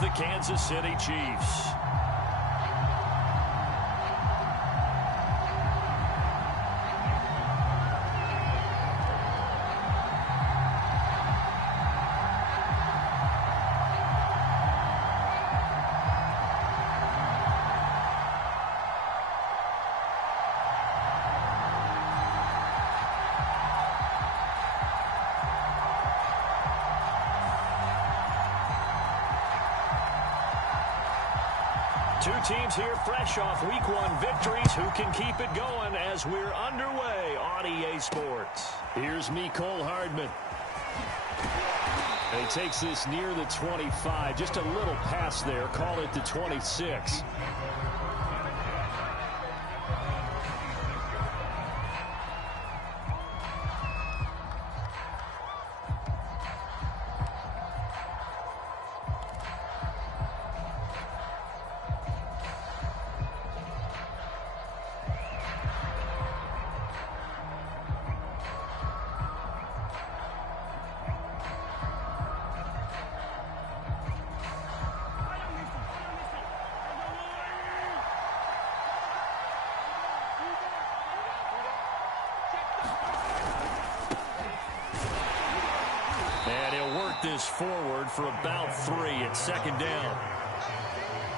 the Kansas City Chiefs. Two teams here fresh off Week 1 victories. Who can keep it going as we're underway on EA Sports? Here's Mecole Hardman. And he takes this near the 25. Just a little pass there. Call it the 26. And he'll work this forward for about 3 at second down.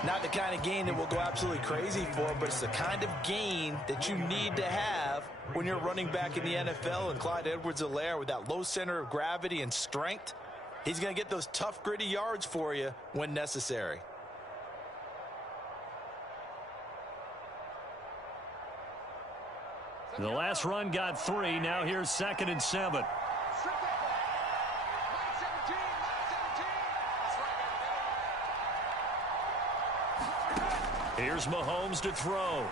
Not the kind of gain that will go absolutely crazy for, but it's the kind of gain that you need to have when you're running back in the NFL. And Clyde Edwards-Helaire, with that low center of gravity and strength, he's going to get those tough, gritty yards for you when necessary. The last run got 3. Now here's 2nd and 7. Here's Mahomes to throw.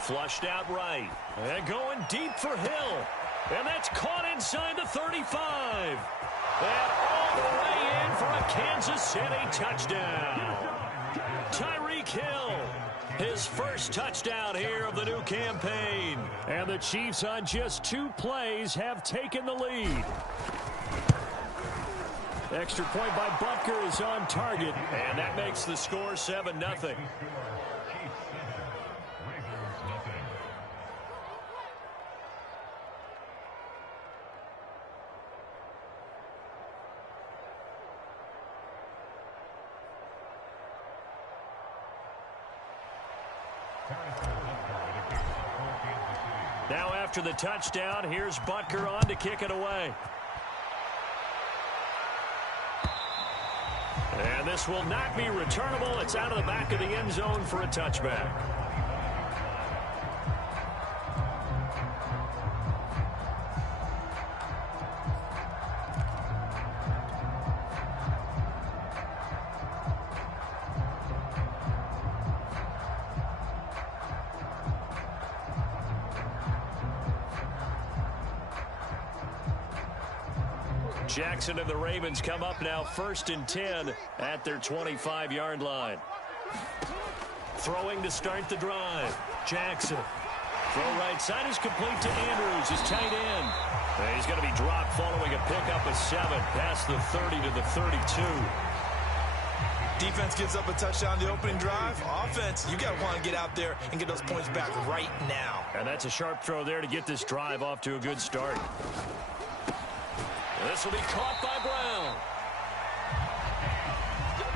Flushed out right. And going deep for Hill. And that's caught inside the 35. And all the way in for a Kansas City touchdown. Tyreek Hill, his first touchdown here of the new campaign. And the Chiefs on just 2 plays have taken the lead. Extra point by Butker is on target, and that makes the score 7-0. Now after the touchdown, here's Butker on to kick it away. And this will not be returnable. It's out of the back of the end zone for a touchback. Jackson and the Ravens come up now 1st and 10 at their 25-yard line. Throwing to start the drive. Jackson. Throw right side is complete to Andrews, his tight end. And he's going to be dropped following a pickup of 7 past the 30 to the 32. Defense gives up a touchdown the opening drive. Offense, you got to want to get out there and get those points back right now. And that's a sharp throw there to get this drive off to a good start. This will be caught by Brown.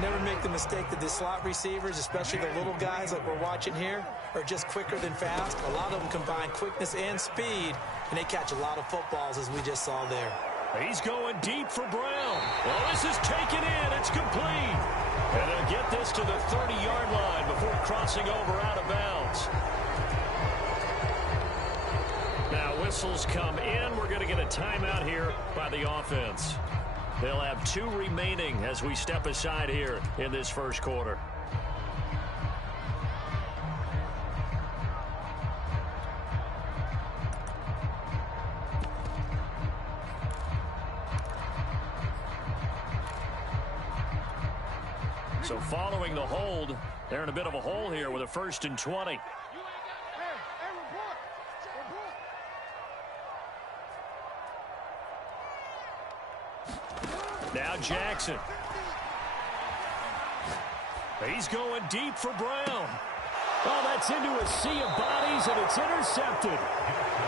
Never make the mistake that the slot receivers, especially the little guys like we're watching here, are just quicker than fast. A lot of them combine quickness and speed, and they catch a lot of footballs, as we just saw there. He's going deep for Brown. Well, this is taken in. It's complete. And they'll get this to the 30-yard line before crossing over out of bounds. Now whistles come in. We're going to get a timeout here by the offense. They'll have 2 remaining as we step aside here in this first quarter. So following the hold, they're in a bit of a hole here with a 1st and 20. Now Jackson. He's going deep for Brown. Oh, that's into a sea of bodies, and it's intercepted.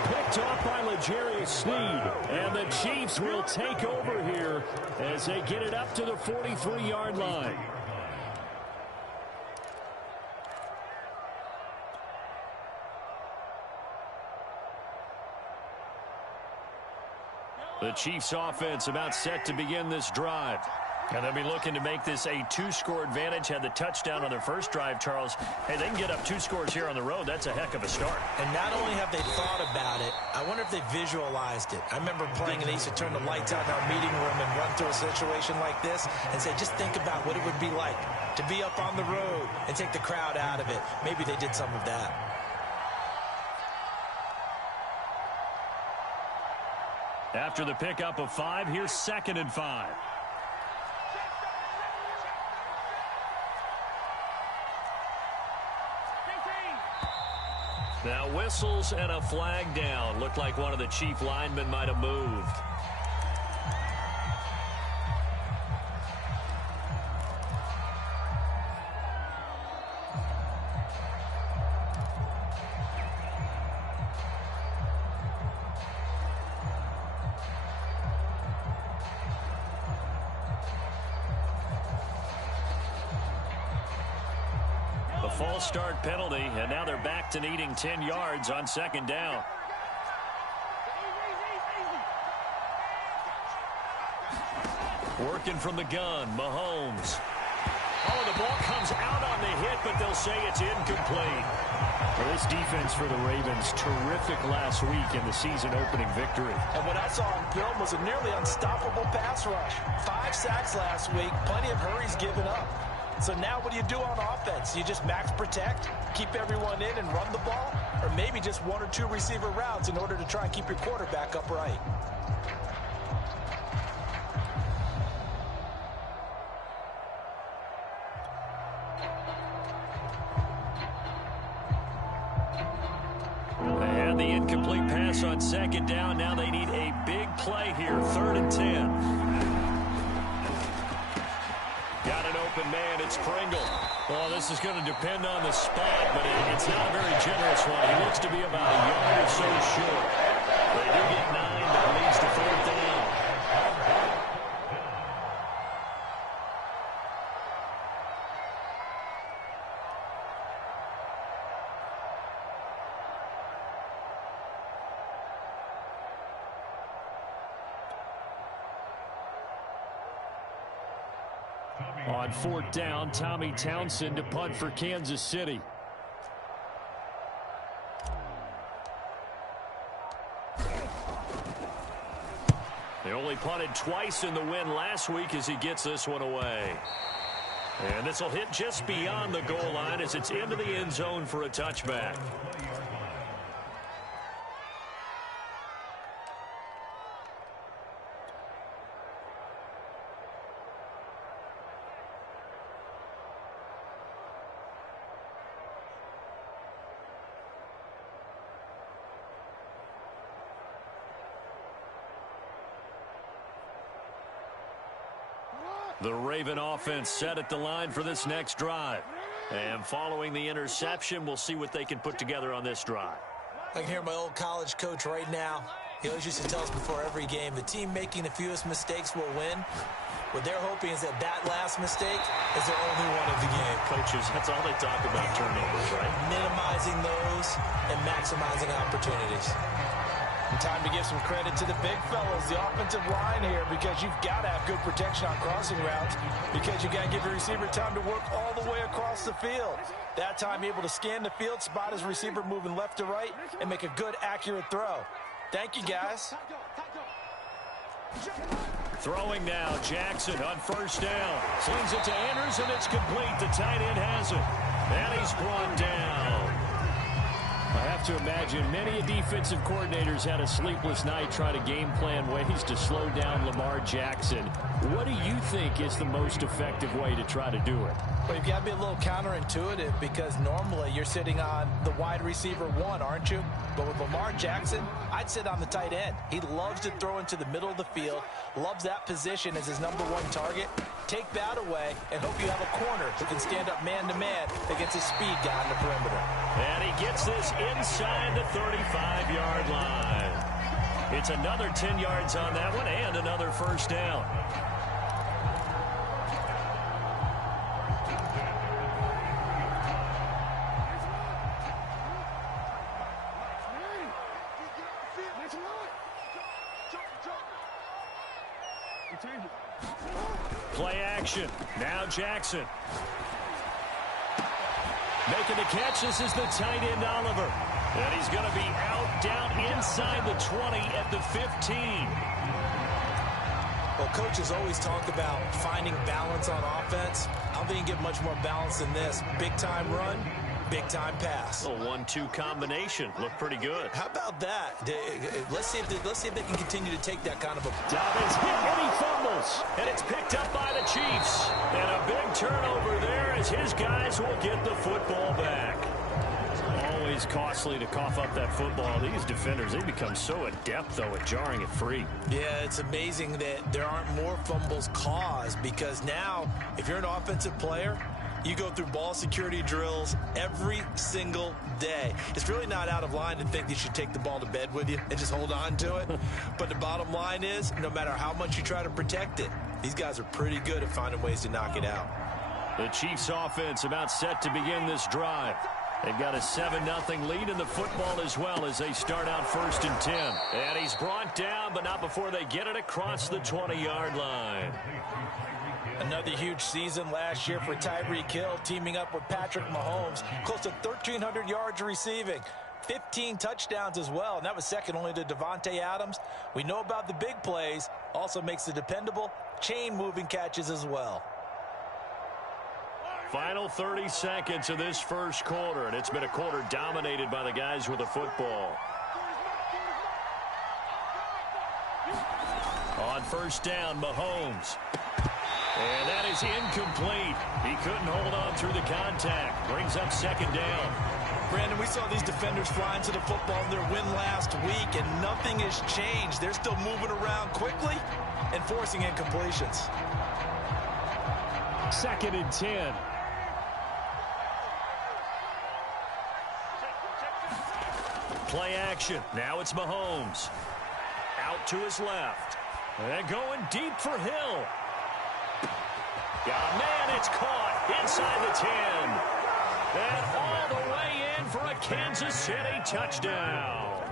Picked off by L'Jarius Sneed. And the Chiefs will take over here as they get it up to the 43-yard line. The Chiefs offense about set to begin this drive. And they'll be looking to make this a two-score advantage. Had the touchdown on their first drive, Charles. Hey, they can get up 2 scores here on the road. That's a heck of a start. And not only have they thought about it, I wonder if they visualized it. I remember playing and they used to turn the lights out in our meeting room and run through a situation like this and say, just think about what it would be like to be up on the road and take the crowd out of it. Maybe they did some of that. After the pickup of 5, here's 2nd and 5. Now whistles and a flag down. Looked like one of the Chief linemen might have moved. False start penalty, and now they're back to needing 10 yards on 2nd down. Working from the gun, Mahomes. Oh, the ball comes out on the hit, but they'll say it's incomplete. Well, this defense for the Ravens, terrific last week in the season-opening victory. And what I saw on film was a nearly unstoppable pass rush. 5 sacks last week, plenty of hurries given up. So now what do you do on offense? You just max protect, keep everyone in and run the ball? Or maybe just 1 or 2 receiver routes in order to try and keep your quarterback upright? They had the incomplete pass on 2nd down. Now they need a big play here, 3rd and 10. Got an open man, it's Pringle. Well, this is going to depend on the spot, but it's not a very generous one. He looks to be about a yard or so short. They do get 9, but it leads to 4th down. On 4th down, Tommy Townsend to punt for Kansas City. They only punted twice in the win last week as he gets this one away. And this will hit just beyond the goal line as it's into the end zone for a touchback. The Raven offense set at the line for this next drive. And following the interception, we'll see what they can put together on this drive. I can hear my old college coach right now. He always used to tell us before every game, the team making the fewest mistakes will win. What they're hoping is that that last mistake is their only one of the game. Coaches, that's all they talk about, turnovers, right? Minimizing those and maximizing opportunities. And time to give some credit to the big fellows, the offensive line here, because you've got to have good protection on crossing routes, because you've got to give your receiver time to work all the way across the field. That time able to scan the field, spot his receiver moving left to right, and make a good, accurate throw. Thank you, guys. Throwing now, Jackson on 1st down. Slings it to Anders, and it's complete. The tight end has it. And he's brought down. I have to imagine many defensive coordinators had a sleepless night trying to game plan ways to slow down Lamar Jackson. What do you think is the most effective way to try to do it? Well, you've got to be a little counterintuitive, because normally you're sitting on the wide receiver 1, aren't you? But with Lamar Jackson, I'd sit on the tight end. He loves to throw into the middle of the field, loves that position as his #1 target. take that away, and hope you have a corner who can stand up man-to-man against a speed guy on the perimeter. And he gets this inside the 35-yard line. It's another 10 yards on that one and another first down. Play action. Now Jackson. Making the catch. This is the tight end, Oliver. And he's going to be out down inside the 20 at the 15. Well, coaches always talk about finding balance on offense. I don't think you can get much more balance than this. Big-time run, big-time pass. A 1-2 combination. Looked pretty good. How about that? Let's see if they can continue to take that kind of a... Dobbins hit and he fumbles. And it's picked up by the Chiefs. And a big turnover there as his guys will get the football back. Always costly to cough up that football. These defenders, they become so adept, though, at jarring it free. Yeah, it's amazing that there aren't more fumbles caused, because now, if you're an offensive player, you go through ball security drills every single day. It's really not out of line to think you should take the ball to bed with you and just hold on to it. But the bottom line is, no matter how much you try to protect it, these guys are pretty good at finding ways to knock it out. The Chiefs offense about set to begin this drive. They've got a 7-0 lead in the football as well as they start out 1st and 10. And he's brought down, but not before they get it across the 20-yard line. Another huge season last year for Tyreek Hill, teaming up with Patrick Mahomes. Close to 1,300 yards receiving. 15 touchdowns as well, and that was second only to Devontae Adams. We know about the big plays. Also makes the dependable chain-moving catches as well. Final 30 seconds of this first quarter, and it's been a quarter dominated by the guys with the football. On first down, Mahomes. And that is incomplete. He couldn't hold on through the contact. Brings up second down. Brandon, we saw these defenders flying to the football in their win last week, and nothing has changed. They're still moving around quickly and forcing incompletions. 2nd and 10. Play action. Now it's Mahomes. Out to his left. And going deep for Hill. Yeah, man, it's caught inside the 10. And all the way in for a Kansas City touchdown.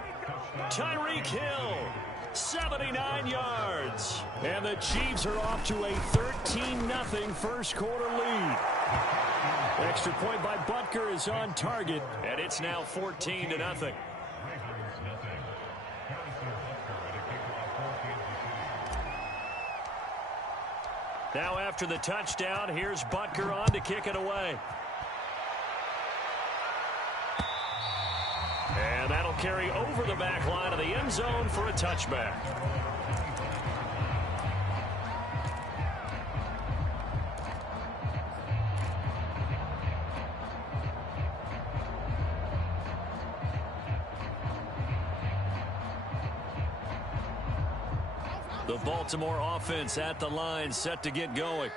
Tyreek Hill, 79 yards. And the Chiefs are off to a 13-0 first quarter lead. Extra point by Butker is on target, and it's now 14-0. Now after the touchdown, here's Butker on to kick it away. And that'll carry over the back line of the end zone for a touchback. The Baltimore offense at the line, set to get going.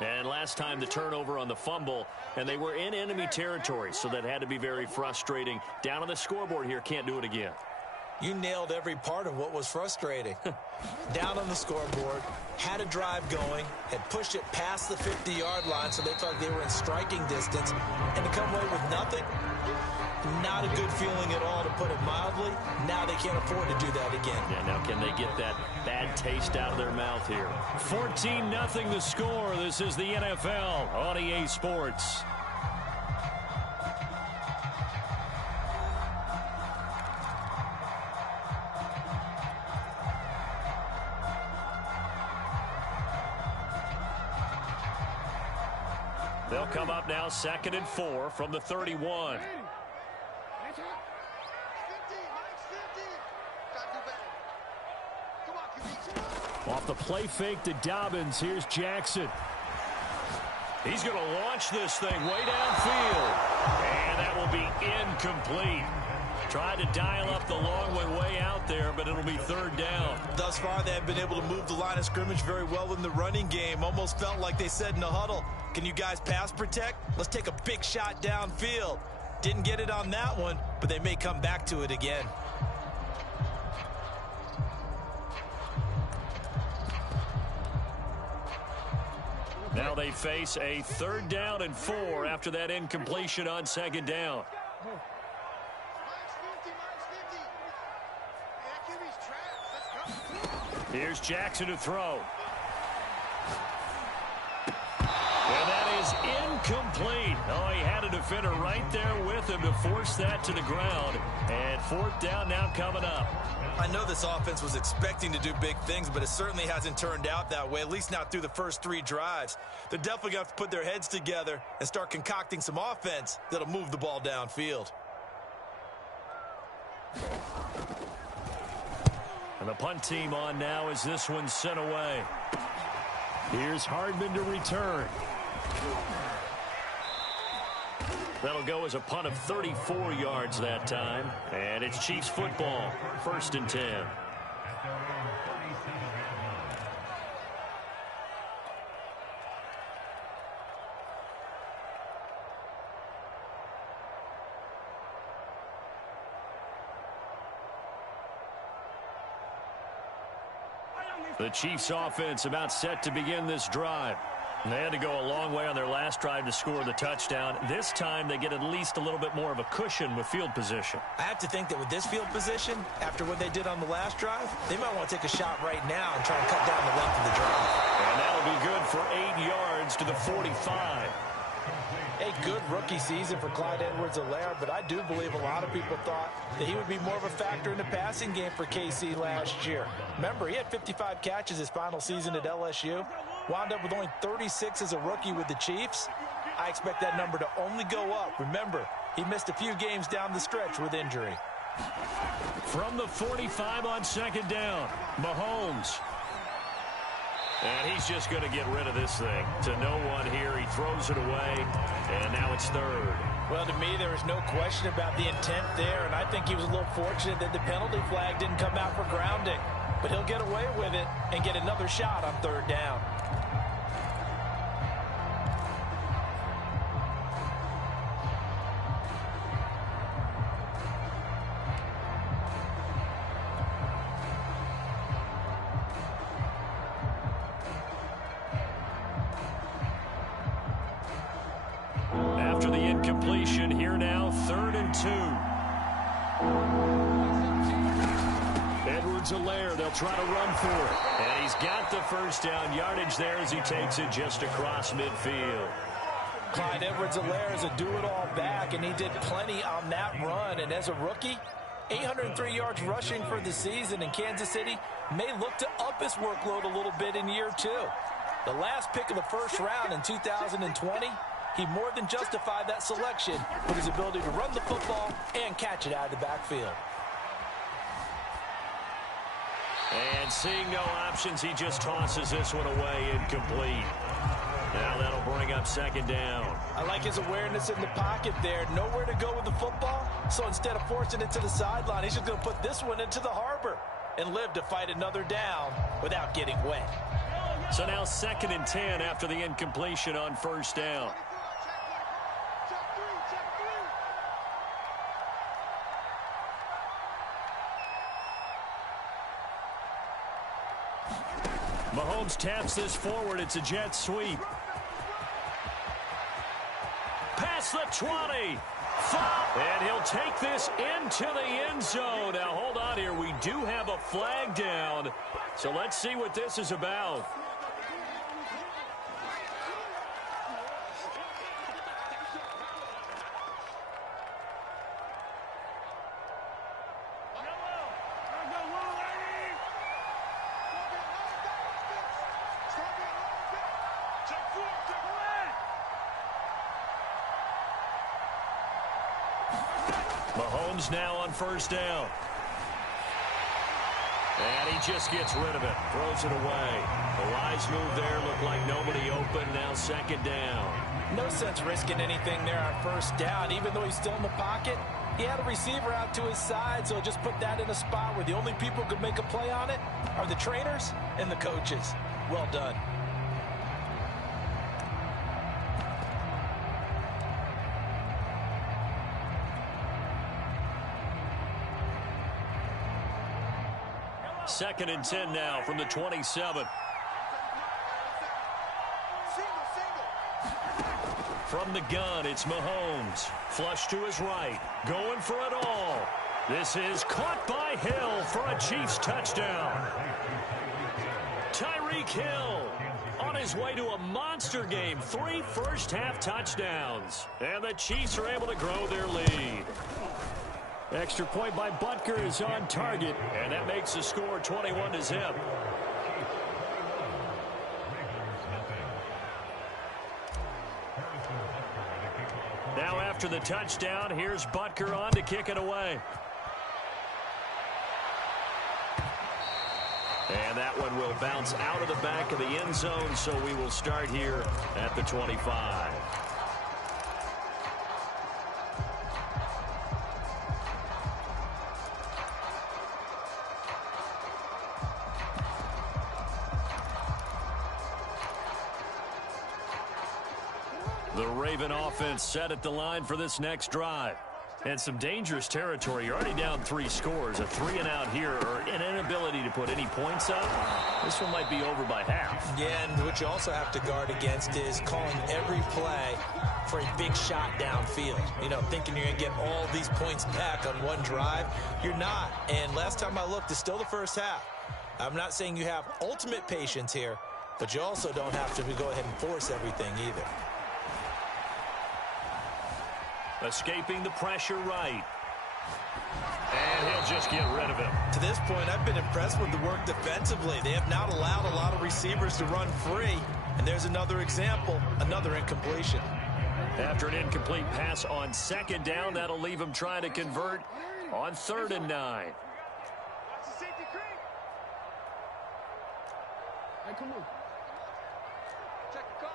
And last time the turnover on the fumble, and they were in enemy territory, so that had to be very frustrating. Down on the scoreboard here, can't do it again. You nailed every part of what was frustrating. Down on the scoreboard, had a drive going, had pushed it past the 50-yard line, so they thought they were in striking distance, and to come away with nothing, not a good feeling at all, to put it mildly. Now they can't afford to do that again. Yeah, now can they get that bad taste out of their mouth here? 14-0 the score. This is the NFL on EA Sports. They'll come up now 2nd and 4 from the 31. Off the play fake to Dobbins, here's Jackson. He's going to launch this thing way downfield. And that will be incomplete. Tried to dial up the long way out there, but it'll be third down. Thus far, they have been able to move the line of scrimmage very well in the running game. Almost felt like they said in the huddle, can you guys pass protect? Let's take a big shot downfield. Didn't get it on that one, but they may come back to it again. Now they face a 3rd down and 4 after that incompletion on 2nd down. Here's Jackson to throw. And that is incomplete. Oh, he had a defender right there with him to force that to the ground. And 4th down now coming up. I know this offense was expecting to do big things, but it certainly hasn't turned out that way, at least not through the first 3 drives. They're definitely going to have to put their heads together and start concocting some offense that'll move the ball downfield. And the punt team on now as this one's sent away. Here's Hardman to return. That'll go as a punt of 34 yards that time. And it's Chiefs football, 1st and 10. The Chiefs offense about set to begin this drive. And they had to go a long way on their last drive to score the touchdown. This time they get at least a little bit more of a cushion with field position. I have to think that with this field position, after what they did on the last drive, they might want to take a shot right now and try and cut down the length of the drive. And that'll be good for 8 yards to the 45. A good rookie season for Clyde Edwards-Helaire, but I do believe a lot of people thought that he would be more of a factor in the passing game for KC last year. Remember, he had 55 catches his final season at LSU, wound up with only 36 as a rookie with the Chiefs. I expect that number to only go up. Remember, he missed a few games down the stretch with injury. From the 45 on 2nd down, Mahomes. And he's just going to get rid of this thing. To no one here. He throws it away, and now it's 3rd. Well, to me, there is no question about the intent there, and I think he was a little fortunate that the penalty flag didn't come out for grounding. But he'll get away with it and get another shot on 3rd down. After the incompletion, here now, 3rd and 2. Edwards-Helaire, they'll try to run for it. And he's got the 1st down yardage there as he takes it just across midfield. Clyde Edwards-Helaire is a do-it-all back, and he did plenty on that run. And as a rookie, 803 yards rushing for the season, and Kansas City may look to up his workload a little bit in year 2. The last pick of the 1st round in 2020, he more than justified that selection with his ability to run the football and catch it out of the backfield. And seeing no options, he just tosses this one away incomplete. Now that'll bring up 2nd down. I like his awareness in the pocket there. Nowhere to go with the football, so instead of forcing it to the sideline, he's just going to put this one into the harbor and live to fight another down without getting wet. So now 2nd and 10 after the incompletion on 1st down. Mahomes taps this forward. It's a jet sweep. Past the 20. And he'll take this into the end zone. Now, hold on here. We do have a flag down. So let's see what this is about. Mahomes now on 1st down. And he just gets rid of it. Throws it away. The wise move there. Looked like nobody open. Now 2nd down. No sense risking anything there on first down. Even though he's still in the pocket, he had a receiver out to his side, so just put that in a spot where the only people who could make a play on it are the trainers and the coaches. Well done. Second and 10 now from the 27. From the gun, it's Mahomes. Flush to his right. Going for it all. This is caught by Hill for a Chiefs touchdown. Tyreek Hill on his way to a monster game. 3 first-half touchdowns. And the Chiefs are able to grow their lead. Extra point by Butker is on target. And that makes the score 21-0. Now after the touchdown, here's Butker on to kick it away. And that one will bounce out of the back of the end zone, so we will start here at the 25. The Raven offense set at the line for this next drive. And some dangerous territory. You're already down 3 scores. A 3-and-out here, or an inability to put any points up. This one might be over by half. Yeah, and what you also have to guard against is calling every play for a big shot downfield. You know, thinking you're going to get all these points back on one drive. You're not. And last time I looked, it's still the first half. I'm not saying you have ultimate patience here, but you also don't have to go ahead and force everything either. Escaping the pressure right. And he'll just get rid of it. To this point, I've been impressed with the work defensively. They have not allowed a lot of receivers to run free. And there's another example, another incompletion. After an incomplete pass on second down, that'll leave him trying to convert on 3rd and 9. Hey, come on. Check the call,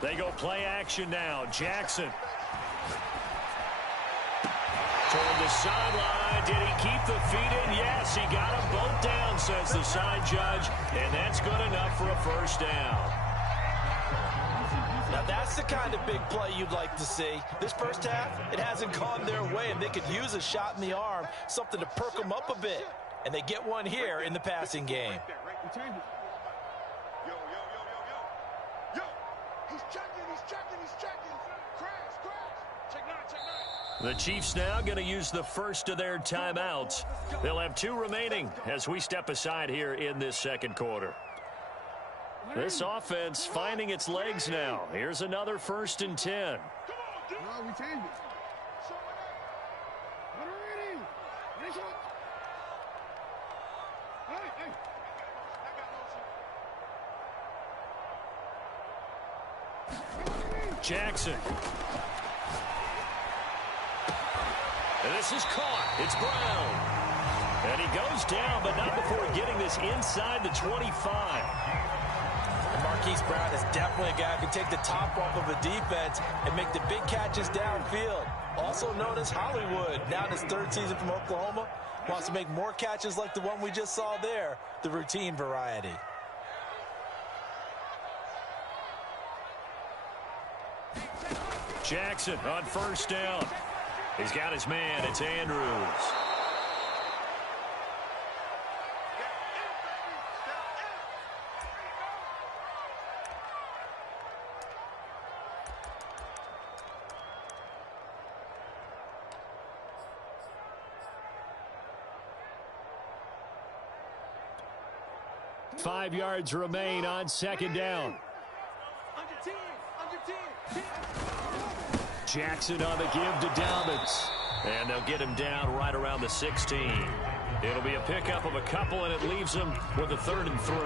They go play action now. Jackson. Toward the sideline. Did he keep the feet in? Yes, he got them both down, says the side judge. And that's good enough for a first down. Now, that's the kind of big play you'd like to see. This first half, it hasn't gone their way, and they could use a shot in the arm, something to perk them up a bit. And they get one here in the passing game. The Chiefs now going to use the first of their timeouts. They'll have 2 remaining as we step aside here in this second quarter. This offense finding its legs now. Here's another 1st and 10. Jackson. And this is caught. It's Brown. And he goes down, but not before getting this inside the 25. Marquise Brown is definitely a guy who can take the top off of a defense and make the big catches downfield. Also known as Hollywood, now in his 3rd season from Oklahoma, wants to make more catches like the one we just saw there, the routine variety. Jackson on 1st down. He's got his man. It's Andrews. Five yards remain on 2nd down. Jackson on the give to Dalvin. And they'll get him down right around the 16. It'll be a pickup of a couple, and it leaves him with a 3rd and 3.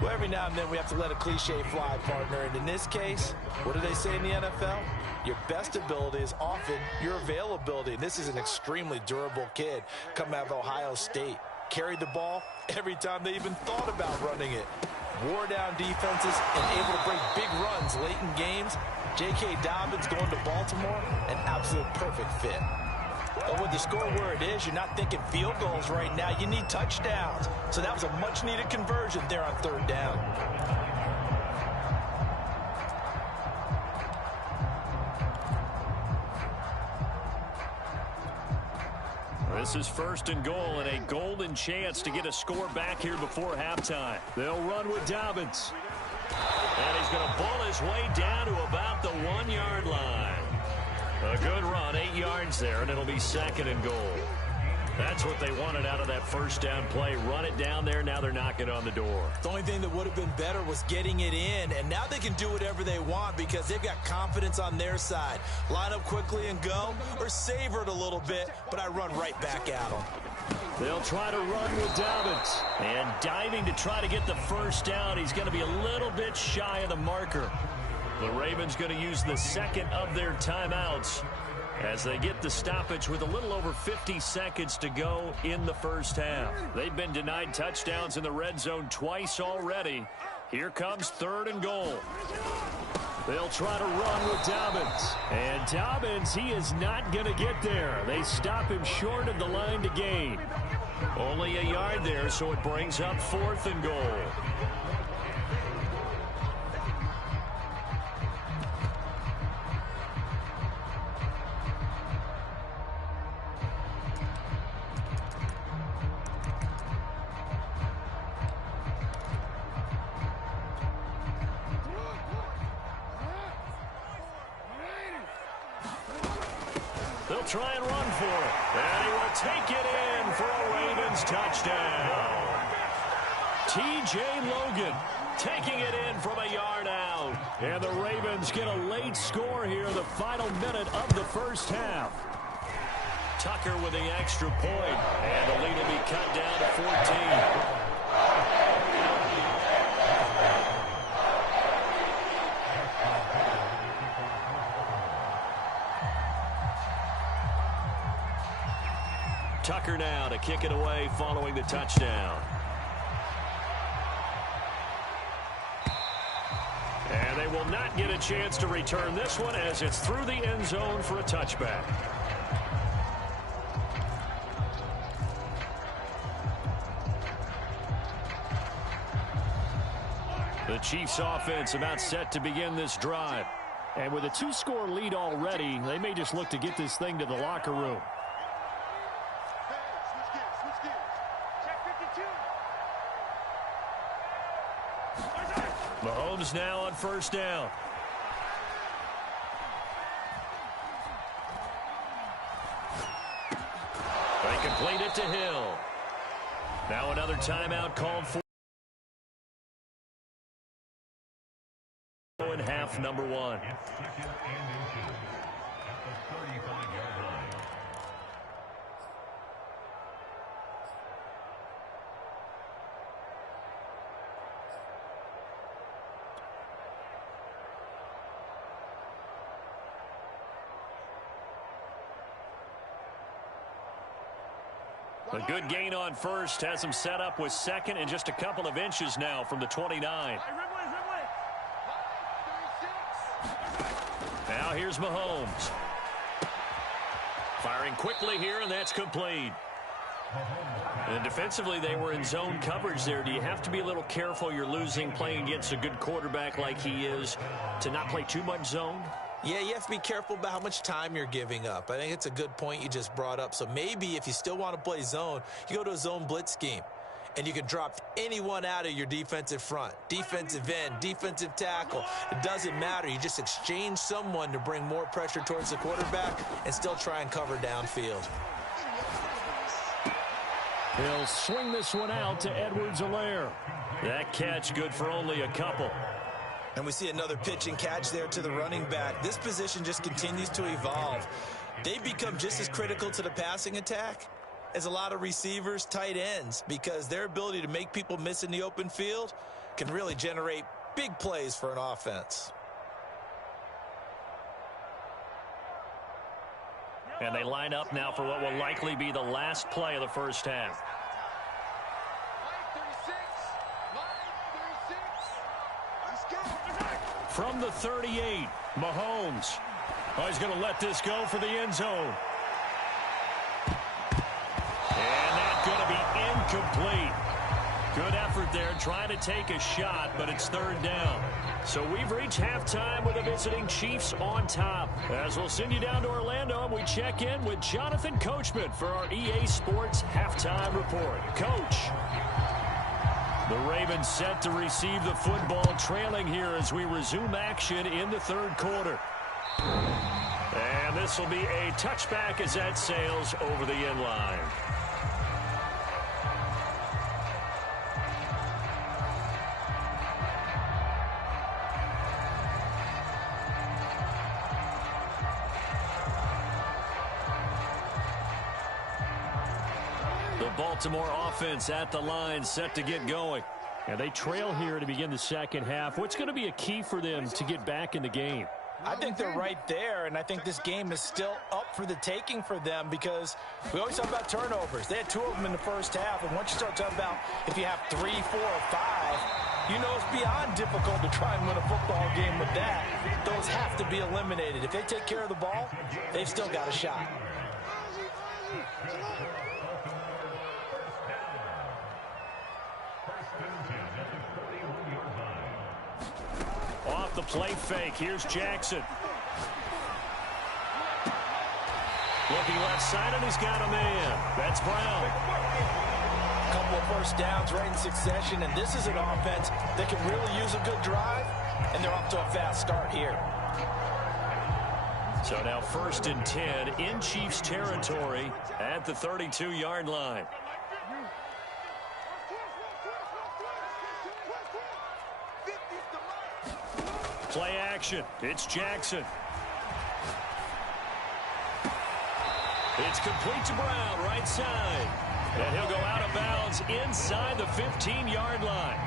Well, every now and then we have to let a cliche fly, partner. And in this case, what do they say in the NFL? Your best ability is often your availability. And this is an extremely durable kid coming out of Ohio State. Carried the ball every time they even thought about running it. Wore down defenses and able to break big runs late in games. J.K. Dobbins going to Baltimore, an absolute perfect fit. But with the score where it is, you're not thinking field goals right now. You need touchdowns. So that was a much-needed conversion there on 3rd down. This is 1st and goal, and a golden chance to get a score back here before halftime. They'll run with Dobbins. And he's going to bull his way down to about the 1-yard line. A good run, 8 yards there, and it'll be 2nd and goal. That's what they wanted out of that 1st down play. Run it down there. Now they're knocking on the door. The only thing that would have been better was getting it in, and now they can do whatever they want because they've got confidence on their side. Line up quickly and go, or savor it a little bit, but I run right back at them. They'll try to run with Dobbins. And diving to try to get the 1st down. He's going to be a little bit shy of the marker. The Ravens going to use the 2nd of their timeouts as they get the stoppage with a little over 50 seconds to go in the 1st half. They've been denied touchdowns in the red zone twice already. Here comes 3rd and goal. They'll try to run with Dobbins. And Dobbins, he is not going to get there. They stop him short of the line to gain. Only a yard there, so it brings up 4th and goal. They'll try and run for it. And he will take it in for a Ravens touchdown. T.J. Logan taking it in from a yard out. And the Ravens get a late score here in the final minute of the 1st half. Tucker with the extra point. And the lead will be cut down to 14. Tucker now to kick it away following the touchdown. And they will not get a chance to return this one as it's through the end zone for a touchback. The Chiefs offense about set to begin this drive. And with a 2-score lead already, they may just look to get this thing to the locker room. Mahomes now on 1st down. They complete it to Hill. Now another timeout called for in half number 1. A good gain on 1st has him set up with 2nd and just a couple of inches now from the 29. Now here's Mahomes. Firing quickly here, and that's complete. And defensively, they were in zone coverage there. Do you have to be a little careful? You're losing playing against a good quarterback like he is to not play too much zone? Yeah, you have to be careful about how much time you're giving up. I think it's a good point you just brought up. So maybe if you still want to play zone, you go to a zone blitz scheme. And you can drop anyone out of your defensive front. Defensive end, defensive tackle. It doesn't matter. You just exchange someone to bring more pressure towards the quarterback and still try and cover downfield. He'll swing this one out to Edwards-Helaire. That catch good for only a couple. And we see another pitch and catch there to the running back. This position just continues to evolve. They become just as critical to the passing attack is a lot of receivers, tight ends, because their ability to make people miss in the open field can really generate big plays for an offense. And they line up now for what will likely be the last play of the first half. From the 38, Mahomes. Oh, he's going to let this go for the end zone. And that's going to be incomplete. Good effort there trying to take a shot, but it's third down. So we've reached halftime with the visiting Chiefs on top. As we'll send you down to Orlando, and we check in with Jonathan Coachman for our EA Sports Halftime Report. Coach. The Ravens set to receive the football, trailing here as we resume action in the third quarter. And this will be a touchback as that sails over the end line. Baltimore offense at the line, set to get going. And they trail here to begin the second half. What's going to be a key for them to get back in the game? I think they're right there, and I think this game is still up for the taking for them because we always talk about turnovers. They had 2 of them in the first half, and once you start talking about if you have 3, 4, or 5, you know it's beyond difficult to try and win a football game with that. Those have to be eliminated. If they take care of the ball, they've still got a shot. Off the play fake, here's Jackson. Looking left side, and he's got a man. That's Brown. A couple of first downs right in succession, and this is an offense that can really use a good drive, and they're off to a fast start here. So now 1st and 10 in Chiefs territory at the 32-yard line. Play action. It's Jackson. It's complete to Brown, right side. And he'll go out of bounds inside the 15-yard line.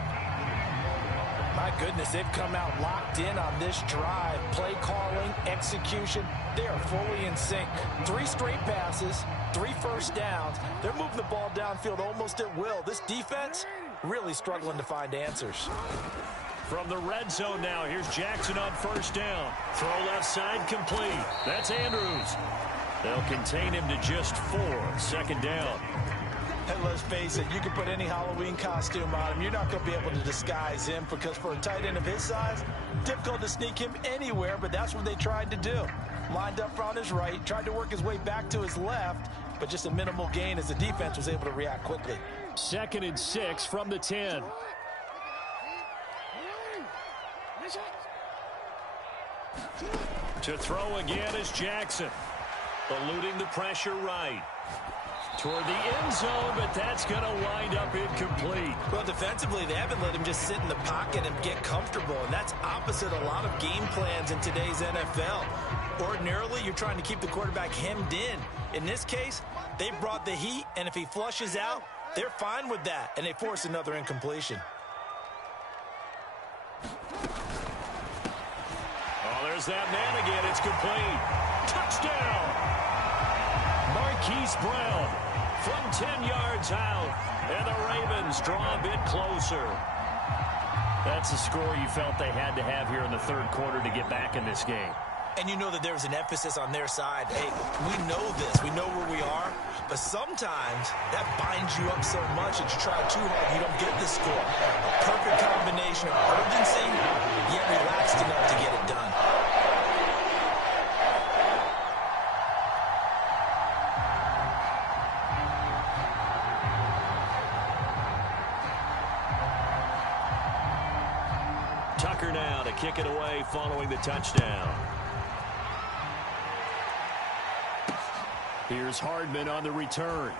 My goodness, they've come out locked in on this drive. Play calling, execution, they are fully in sync. 3 straight passes, 3 first downs. They're moving the ball downfield almost at will. This defense really struggling to find answers. From the red zone now, here's Jackson on first down. Throw left side complete. That's Andrews. They'll contain him to just 4. 2nd down. And let's face it, you can put any Halloween costume on him. You're not going to be able to disguise him because for a tight end of his size, difficult to sneak him anywhere, but that's what they tried to do. Lined up on his right, tried to work his way back to his left, but just a minimal gain as the defense was able to react quickly. 2nd and 6 from the 10. To throw again is Jackson. Eluding the pressure right. Toward the end zone, but that's going to wind up incomplete. Well, defensively, they haven't let him just sit in the pocket and get comfortable, and that's opposite a lot of game plans in today's NFL. Ordinarily, you're trying to keep the quarterback hemmed in. In this case, they brought the heat, and if he flushes out, they're fine with that, and they force another incompletion. Oh, there's that man again. It's complete. Touchdown! Marquise Brown from 10 yards out, and the Ravens draw a bit closer. That's a score you felt they had to have here in the third quarter to get back in this game. And you know that there's an emphasis on their side. Hey, we know this. We know where we are. But sometimes that binds you up so much that you try too hard, you don't get the score. A perfect combination of urgency, yet relaxed enough to get it done. Tucker now to kick it away following the touchdown. Here's Hardman on the return.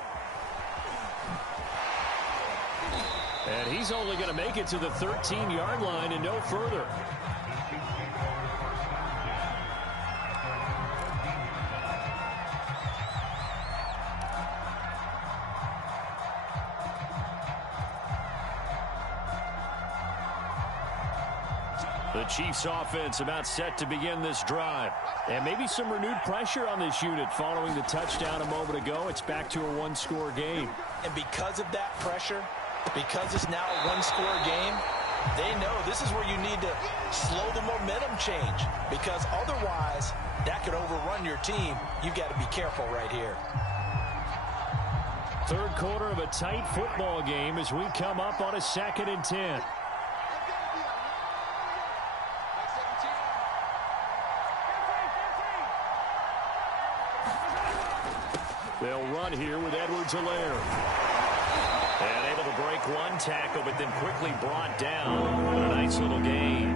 And he's only going to make it to the 13-yard line and no further. The Chiefs offense about set to begin this drive. And maybe some renewed pressure on this unit following the touchdown a moment ago. It's back to a one-score game. And because of that pressure, because it's now a one-score game, they know this is where you need to slow the momentum change, because otherwise that could overrun your team. You've got to be careful right here. Third quarter of a tight football game as we come up on a 2nd and 10. They'll run here with Edwards-Helaire. And able to break one tackle, but then quickly brought down. But a nice little gain.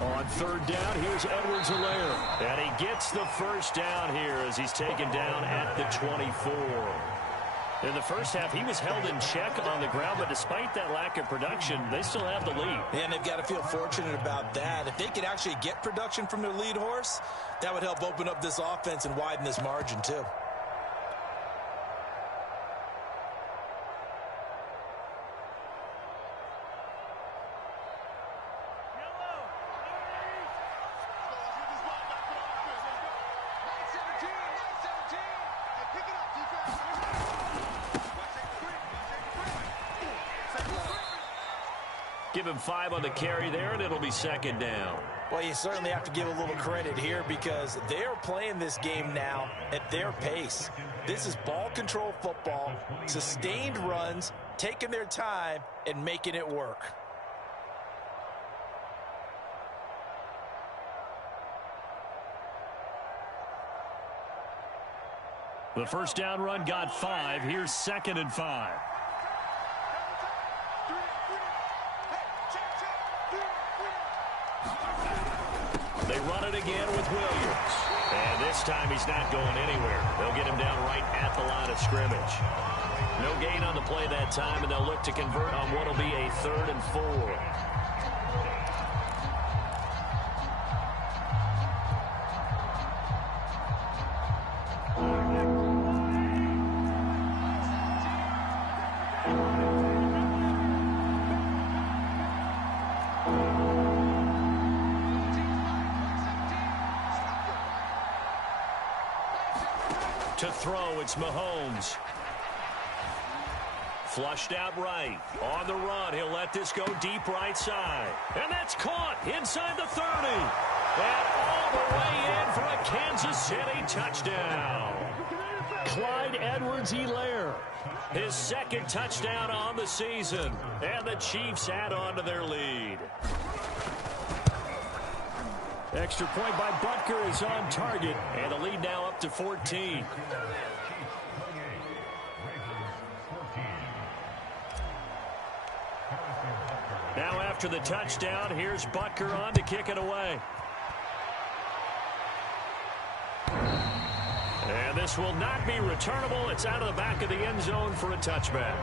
On 3rd down, here's Edwards-Helaire. And he gets the first down here as he's taken down at the 24. In the first half, he was held in check on the ground, but despite that lack of production, they still have the lead. And they've got to feel fortunate about that. If they could actually get production from their lead horse, that would help open up this offense and widen this margin too. Give him 5 on the carry there, and it'll be 2nd down. Well, you certainly have to give a little credit here because they're playing this game now at their pace. This is ball control football, sustained runs, taking their time, and making it work. The first down run got 5. Here's 2nd and 5. They run it again with Williams. And this time he's not going anywhere. They'll get him down right at the line of scrimmage. No gain on the play that time, and they'll look to convert on what will be a 3rd and 4. To throw, it's Mahomes. Flushed out right. On the run, he'll let this go deep right side. And that's caught inside the 30. And all the way in for a Kansas City touchdown. Clyde Edwards-Helaire, his 2nd touchdown on the season. And the Chiefs add on to their lead. Extra point by Butker is on target, and the lead now up to 14. Now after the touchdown, here's Butker on to kick it away. And this will not be returnable. It's out of the back of the end zone for a touchback.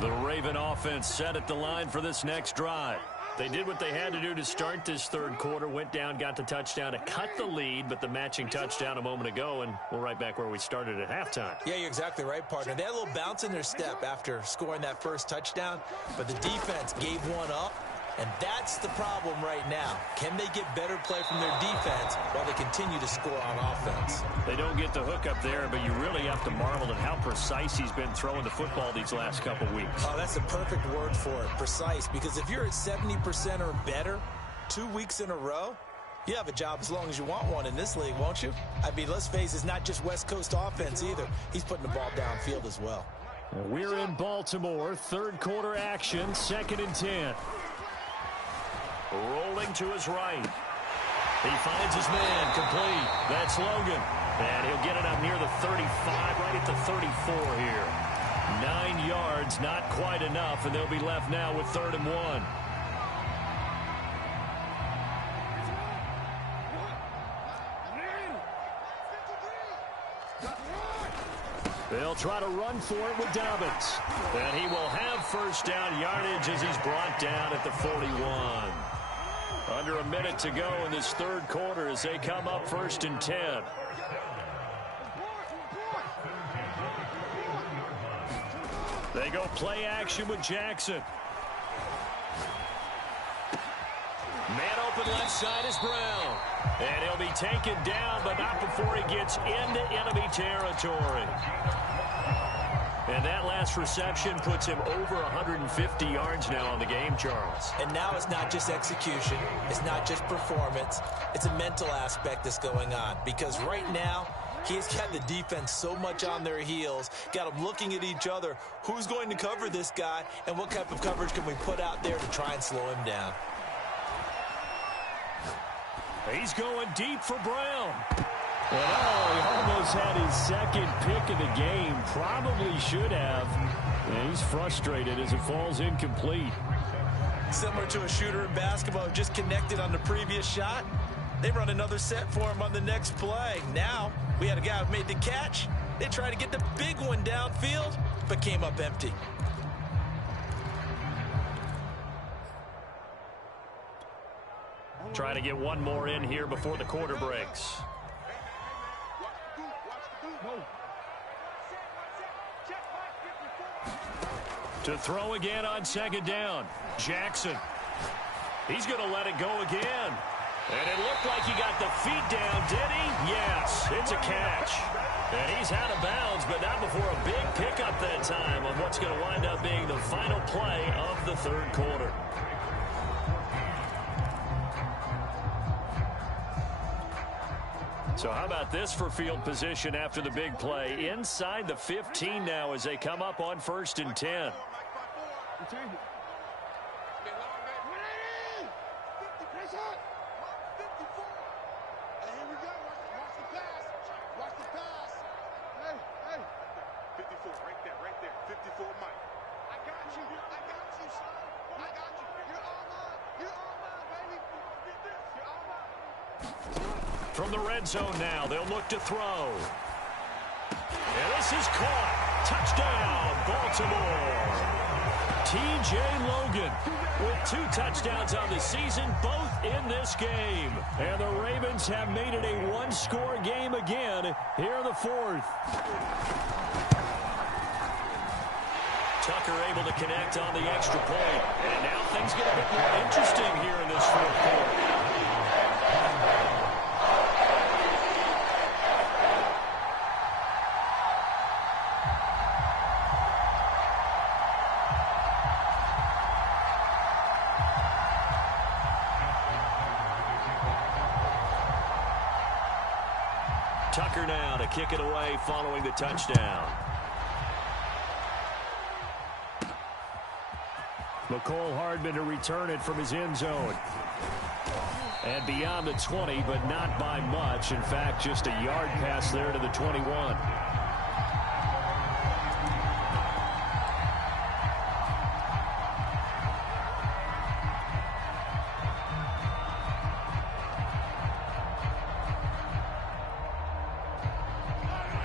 The Raven offense set at the line for this next drive. They did what they had to do to start this 3rd quarter, went down, got the touchdown to cut the lead, but the matching touchdown a moment ago, and we're right back where we started at halftime. Yeah, you're exactly right, partner. They had a little bounce in their step after scoring that first touchdown, but the defense gave one up, and that's the problem right now. Can they get better play from their defense while they continue to score on offense? They don't get the hook up there, but you really have to marvel at how precise he's been throwing the football these last couple weeks. Oh, that's the perfect word for it, precise, because if you're at 70% or better 2 weeks in a row, you have a job as long as you want one in this league, won't you? I mean, let's face it, it's not just West Coast offense either. He's putting the ball downfield as well. We're in Baltimore, 3rd quarter action, 2nd and 10. Rolling to his right. He finds his man complete. That's Logan. And he'll get it up near the 35, right at the 34 here. 9 yards, not quite enough, and they'll be left now with 3rd and 1. They'll try to run for it with Dobbins. And he will have first down yardage as he's brought down at the 41. Under a minute to go in this third quarter as they come up 1st and 10. They go play action with Jackson. Man open left side is Brown. And he'll be taken down, but not before he gets into enemy territory. And that last reception puts him over 150 yards now on the game, Charles. And now it's not just execution. It's not just performance. It's a mental aspect that's going on. Because right now, he's got the defense so much on their heels, got them looking at each other. Who's going to cover this guy, and what type of coverage can we put out there to try and slow him down? He's going deep for Brown. And he almost had his second pick of the game. Probably should have. And he's frustrated as it falls incomplete. Similar to a shooter in basketball who just connected on the previous shot. They run another set for him on the next play. Now, we had a guy who made the catch. They tried to get the big one downfield, but came up empty. Try to get one more in here before the quarter breaks. To throw again on 2nd down. Jackson. He's going to let it go again. And it looked like he got the feet down, did he? Yes, it's a catch. And he's out of bounds, but not before a big pickup that time on what's going to wind up being the final play of the third quarter. So how about this for field position after the big play? Inside the 15 now as they come up on 1st and 10. From the red zone now, they'll look to throw. And this is caught. Touchdown, Baltimore. T.J. Logan with 2 touchdowns on the season, both in this game. And the Ravens have made it a one-score game again here in the 4th. Tucker able to connect on the extra point. And now things get a bit more interesting here in this 4th quarter. Tucker now to kick it away following the touchdown. McCole Hardman to return it from his end zone. And beyond the 20, but not by much. In fact, just a yard pass there to the 21.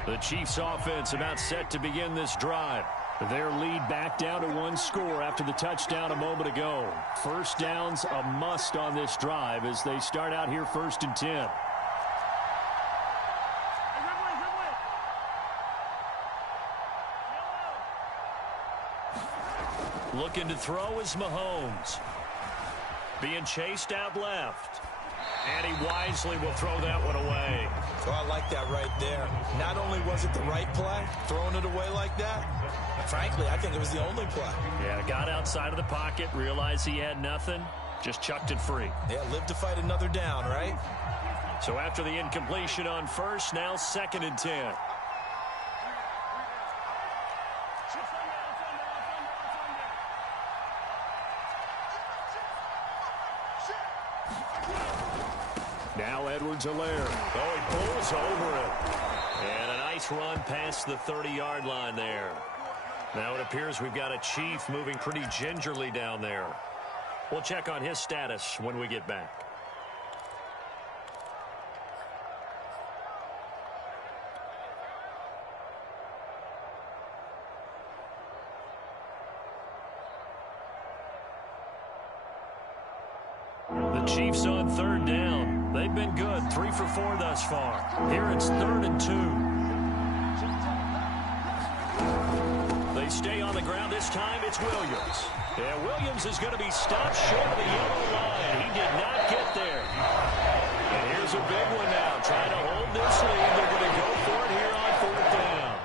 The Chiefs offense about set to begin this drive. Their lead back down to 1 score after the touchdown a moment ago. First downs a must on this drive as they start out here 1st and 10. Looking to throw is Mahomes. Being chased out left. And he wisely will throw that one away. Oh, I like that right there. Not only was it the right play, throwing it away like that, frankly, I think it was the only play. Yeah, got outside of the pocket, realized he had nothing, just chucked it free. Yeah, live to fight another down, right? So after the incompletion on first, now 2nd and 10. Now Edwards-Helaire. Oh, he pulls over it. And a nice run past the 30-yard line there. Now it appears we've got a Chief moving pretty gingerly down there. We'll check on his status when we get back. Chiefs on third down. They've been good, 3 for 4 thus far. Here it's 3rd and 2. They stay on the ground. This time it's Williams. And Williams is going to be stopped short of the yellow line. He did not get there. And here's a big one now. Trying to hold this lead. They're going to go for it here on 4th down.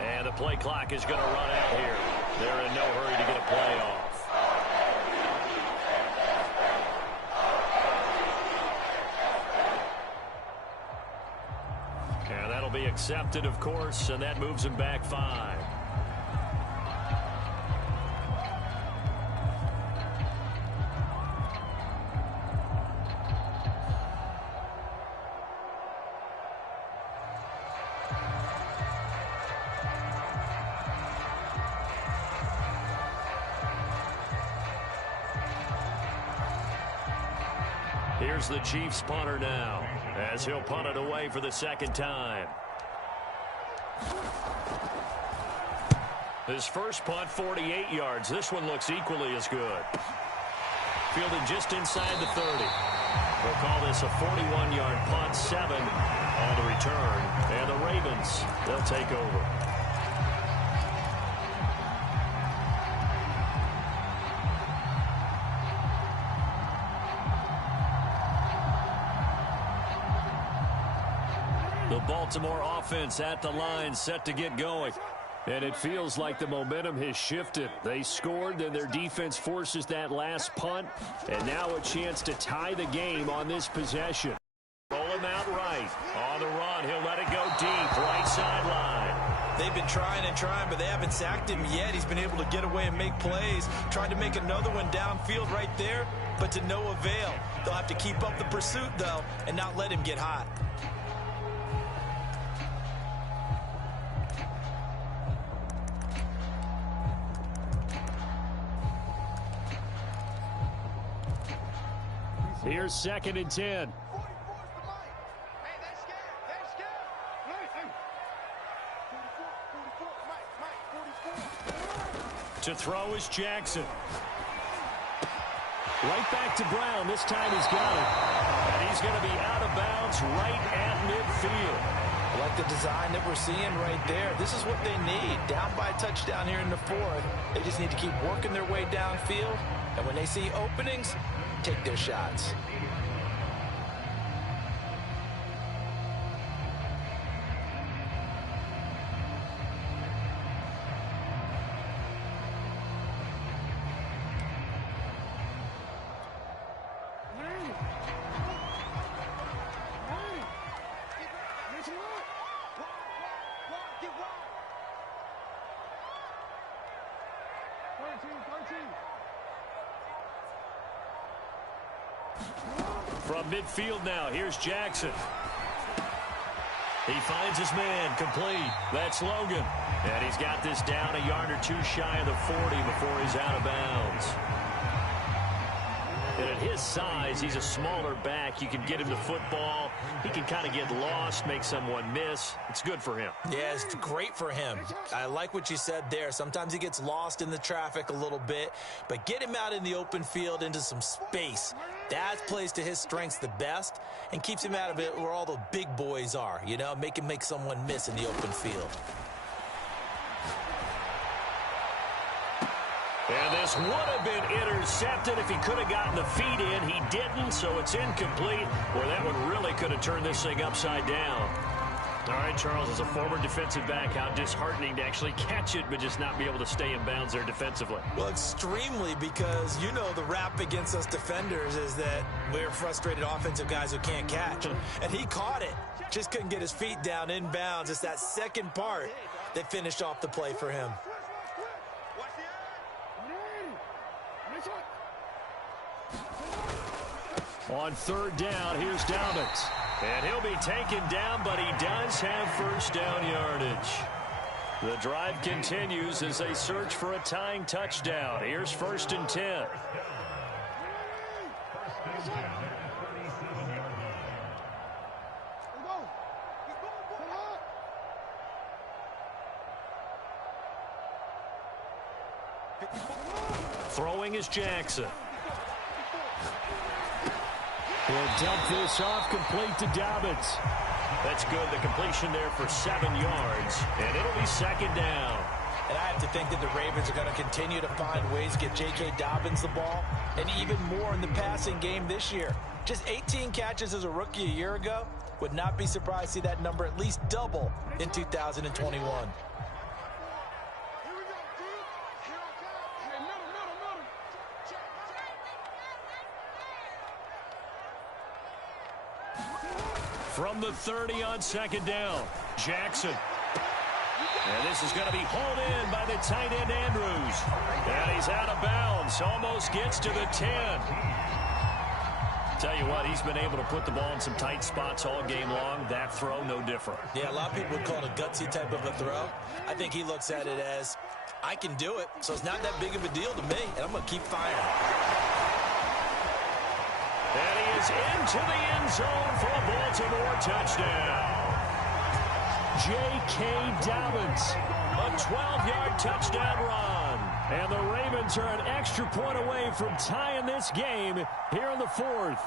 And the play clock is going to run out here. They're in no hurry to get a play off. And that'll be accepted, of course, and that moves him back 5. Here's the Chiefs punter now, as he'll punt it away for the 2nd time. His first punt, 48 yards. This one looks equally as good. Fielded just inside the 30. We'll call this a 41-yard punt, 7 on the return. And the Ravens, they'll take over. The Baltimore offense at the line, set to get going. And it feels like the momentum has shifted. They scored, then their defense forces that last punt. And now a chance to tie the game on this possession. Roll him out right. On the run, he'll let it go deep, right sideline. They've been trying and trying, but they haven't sacked him yet. He's been able to get away and make plays. Tried to make another one downfield right there, but to no avail. They'll have to keep up the pursuit, though, and not let him get hot. Here's 2nd and 10. To throw is Jackson. Right back to Brown. This time he's got it. And he's going to be out of bounds right at midfield. I like the design that we're seeing right there. This is what they need. Down by a touchdown here in the 4th. They just need to keep working their way downfield. And when they see openings, take their shots. From midfield now, here's Jackson. He finds his man, complete. That's Logan. And he's got this down a yard or two shy of the 40 before he's out of bounds. And at his size, he's a smaller back. You can get him the football. He can kind of get lost, make someone miss. It's good for him. Yeah, it's great for him. I like what you said there. Sometimes he gets lost in the traffic a little bit, but get him out in the open field into some space. That plays to his strengths the best and keeps him out of it where all the big boys are, you know, make him make someone miss in the open field. And this would have been intercepted if he could have gotten the feet in. He didn't, so it's incomplete. Well, that one really could have turned this thing upside down. All right, Charles, as a former defensive back, how disheartening to actually catch it but just not be able to stay in bounds there defensively. Well, extremely, because you know the rap against us defenders is that we're frustrated offensive guys who can't catch. And he caught it. Just couldn't get his feet down in bounds. It's that second part that finished off the play for him. On 3rd down, here's Dobbins. And he'll be taken down, but he does have first down yardage. The drive continues as they search for a tying touchdown. Here's 1st and 10. Throwing is Jackson. He'll dump this off, complete to Dobbins. That's good. The completion there for 7 yards. And it'll be 2nd down. And I have to think that the Ravens are going to continue to find ways to get J.K. Dobbins the ball, and even more in the passing game this year. Just 18 catches as a rookie a year ago. Would not be surprised to see that number at least double in 2021. From the 30 on 2nd down, Jackson. And this is going to be hauled in by the tight end, Andrews. And he's out of bounds, almost gets to the 10. Tell you what, he's been able to put the ball in some tight spots all game long. That throw, no different. Yeah, a lot of people would call it a gutsy type of a throw. I think he looks at it as, I can do it, so it's not that big of a deal to me, and I'm going to keep firing. And he is into the end zone for a Baltimore touchdown. J.K. Dobbins, a 12-yard touchdown run. And the Ravens are an extra point away from tying this game here in the 4th.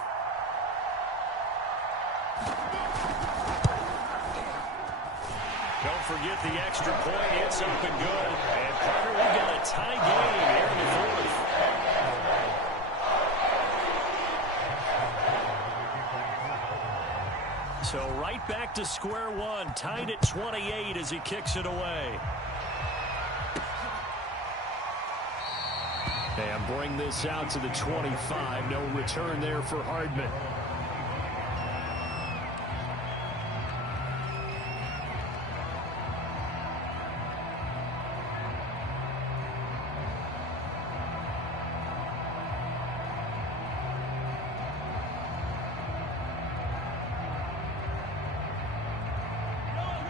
Don't forget the extra point. It's up and good. And Carter, we got a tie game here in the 4th. So right back to square one, tied at 28 as he kicks it away. And bring this out to the 25. No return there for Hardman.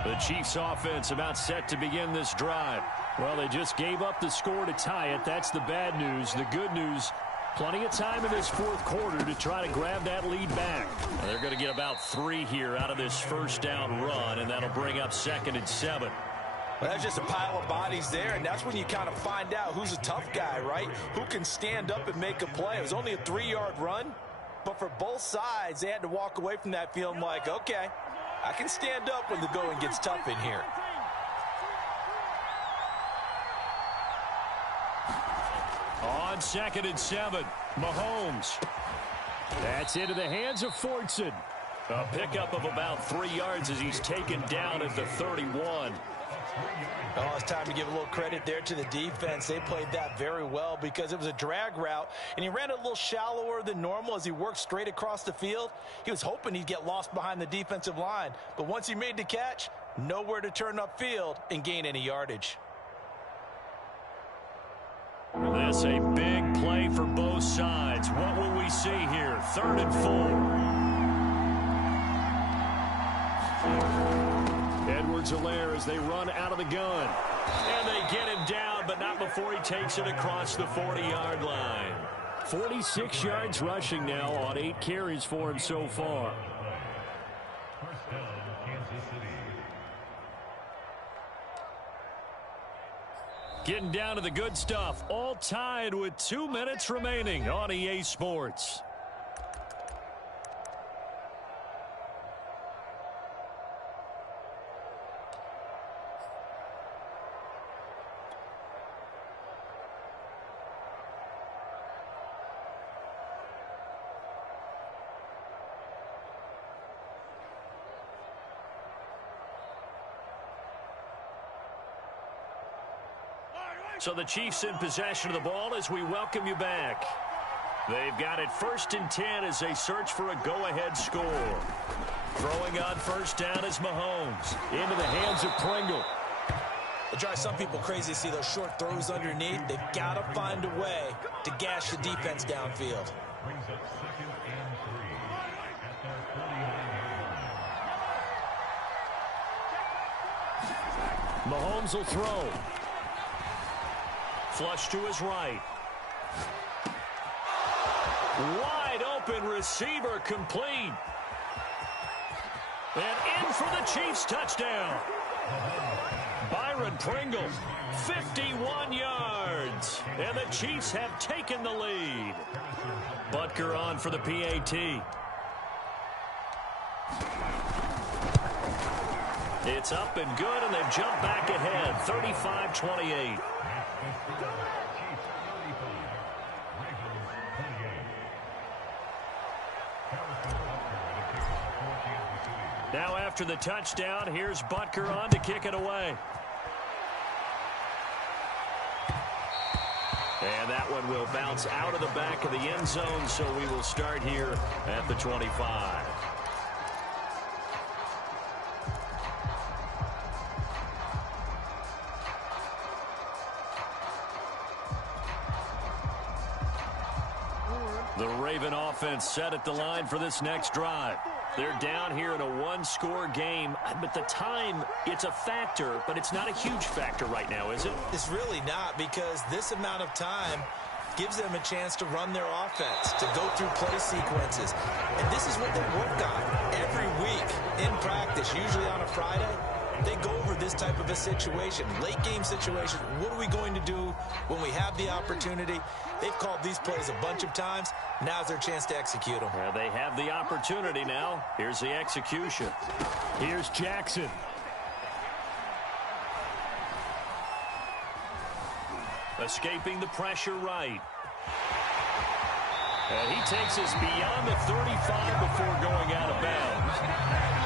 The Chiefs offense about set to begin this drive. Well, they just gave up the score to tie it. That's the bad news. The good news, Plenty of time in this fourth quarter to try to grab that lead back. And they're going to get about 3 here out of this first down run, and that'll bring up 2nd and 7. Well, that's just a pile of bodies there, and that's when you kind of find out who's a tough guy, right? Who can stand up and make a play. It was only a 3-yard run, but for both sides, they had to walk away from that feeling like, okay, I can stand up when the going gets tough in here. On 2nd and 7, Mahomes. That's into the hands of Fortson. A pickup of about 3 yards as he's taken down at the 31. Oh, it's time to give a little credit there to the defense. They played that very well because it was a drag route, and he ran a little shallower than normal as he worked straight across the field. He was hoping he'd get lost behind the defensive line, but once he made the catch, nowhere to turn upfield and gain any yardage. This a big play for both sides. What will we see here? 3rd and 4. Edwards-Helaire as they run out of the gun. And they get him down, but not before he takes it across the 40-yard line. 46 yards rushing now on 8 carries for him so far. Getting down to the good stuff. All tied with 2 minutes remaining on EA Sports. So the Chiefs in possession of the ball as we welcome you back. They've got it 1st and 10 as they search for a go-ahead score. Throwing on 1st down is Mahomes. Into the hands of Pringle. It drives some people crazy to see those short throws underneath. They've got to find a way to gash the defense downfield. Mahomes will throw. Flush to his right. Wide open receiver complete. And in for the Chiefs touchdown. Byron Pringle, 51 yards. And the Chiefs have taken the lead. Butker on for the PAT. It's up and good, and they've jumped back ahead, 35-28. Now after the touchdown, here's Butker on to kick it away. And that one will bounce out of the back of the end zone, so we will start here at the 25. The Raven offense set at the line for this next drive. They're down here in a one-score game, but the time, it's a factor, but it's not a huge factor right now, is it? It's really not, because this amount of time gives them a chance to run their offense, to go through play sequences. And this is what they work on every week in practice, usually on a Friday. They go over this type of a situation, late game situation. What are we going to do when we have the opportunity? They've called these plays a bunch of times. Now's their chance to execute them. Well, they have the opportunity now. Here's the execution. Here's Jackson. Escaping the pressure right. And he takes us beyond the 35 before going out of bounds.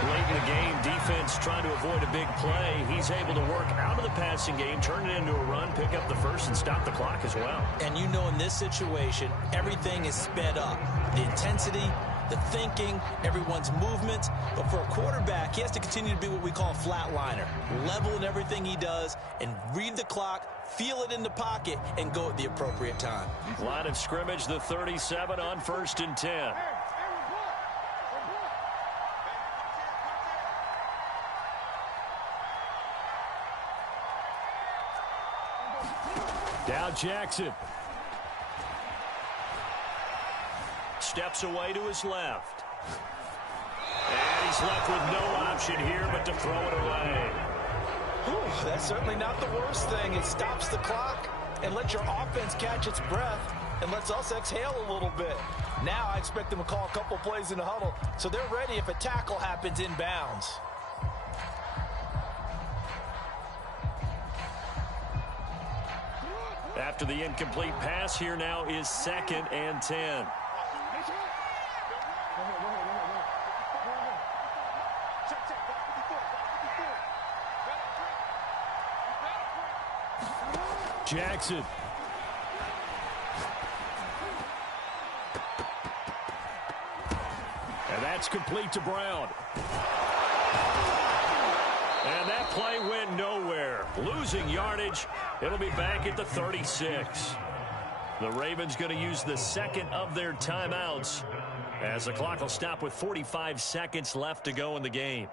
Late in the game, defense trying to avoid a big play. He's able to work out of the passing game, turn it into a run, pick up the first, and stop the clock as well. And you know, in this situation, everything is sped up. The intensity, the thinking, everyone's movement. But for a quarterback, he has to continue to be what we call a flatliner. Level in everything he does and read the clock, feel it in the pocket, and go at the appropriate time. Line of scrimmage, the 37 on 1st and 10. Now Jackson. steps away to his left. And he's left with no option here but to throw it away. Whew, that's certainly not the worst thing. It stops the clock and lets your offense catch its breath and lets us exhale a little bit. Now I expect them to call a couple plays in the huddle so they're ready if a tackle happens inbounds. After the incomplete pass, here now is 2nd and 10. Jackson. And that's complete to Brown. And that play went nowhere. Losing yardage. It'll be back at the 36. The Ravens going to use the second of their timeouts as the clock will stop with 45 seconds left to go in the game.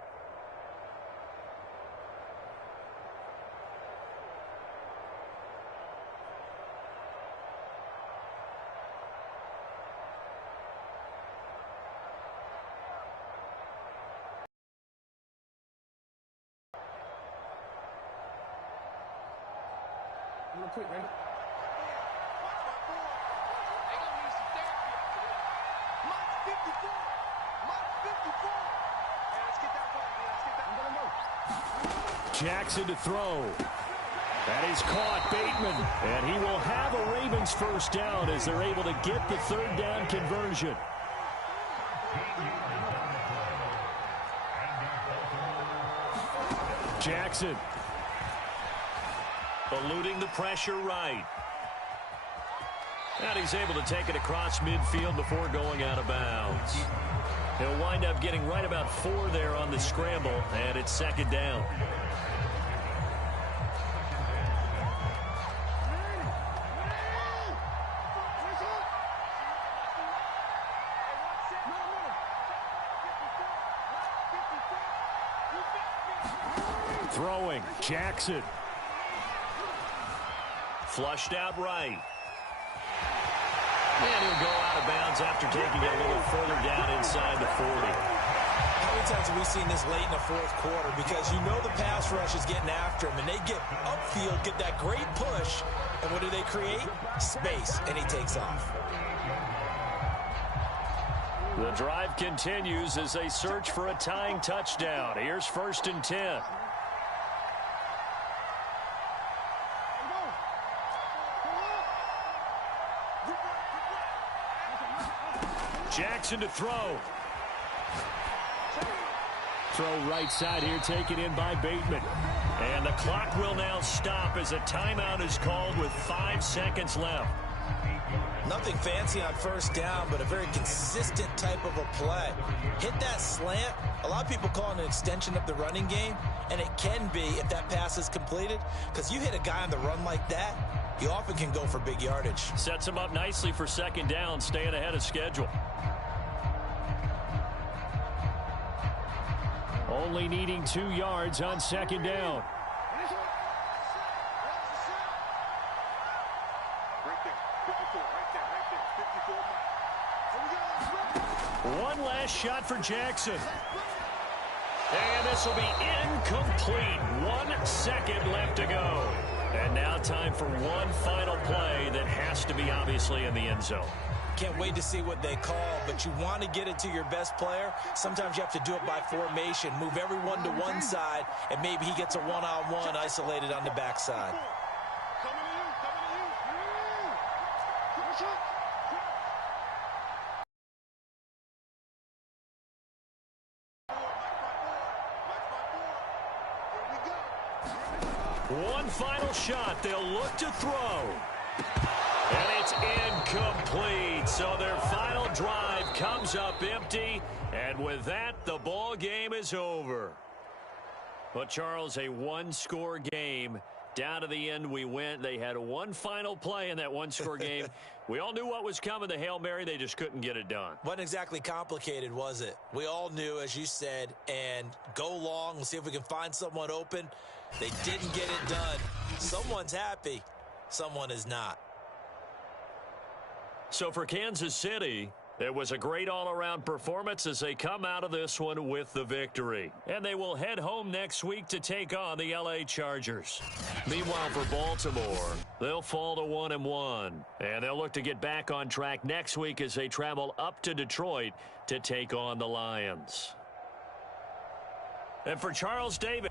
Real quick, man. Jackson to throw. That is caught, Bateman. And he will have a Ravens first down as they're able to get the 3rd down conversion. Jackson. Eluding the pressure right. And he's able to take it across midfield before going out of bounds. He'll wind up getting right about 4 there on the scramble, and it's 2nd down. Throwing, Jackson. Flushed out right. And he'll go out of bounds after taking it a little further down inside the 40. How many times have we seen this late in the 4th quarter? Because you know the pass rush is getting after him, and they get upfield, get that great push, and what do they create? Space, and he takes off. The drive continues as they search for a tying touchdown. Here's 1st and 10. Jackson to throw. Throw right side here, taken in by Bateman. And the clock will now stop as a timeout is called with 5 seconds left. Nothing fancy on 1st down, but a very consistent type of a play. Hit that slant. A lot of people call it an extension of the running game, and it can be if that pass is completed, because you hit a guy on the run like that, you often can go for big yardage. Sets him up nicely for 2nd down, staying ahead of schedule. Only needing 2 yards on 2nd down. One last shot for Jackson. And this will be incomplete. 1 second left to go. And now time for one final play that has to be obviously in the end zone. Can't wait to see what they call, but you want to get it to your best player. Sometimes you have to do it by formation. Move everyone to one side, and maybe he gets a one-on-one isolated on the backside. One final shot. They'll look to throw. And it's incomplete. So their final drive comes up empty. And with that, the ball game is over. But, Charles, a one-score game. Down to the end we went. They had one final play in that one-score game. We all knew what was coming, the Hail Mary. They just couldn't get it done. Wasn't exactly complicated, was it? We all knew, as you said, and go long. We'll see if we can find someone open. They didn't get it done. Someone's happy. Someone is not. So for Kansas City, It was a great all-around performance as they come out of this one with the victory. And they will head home next week to take on the LA Chargers. Meanwhile, for Baltimore, they'll fall to 1-1. And they'll look to get back on track next week as they travel up to Detroit to take on the Lions. And for Charles Davis.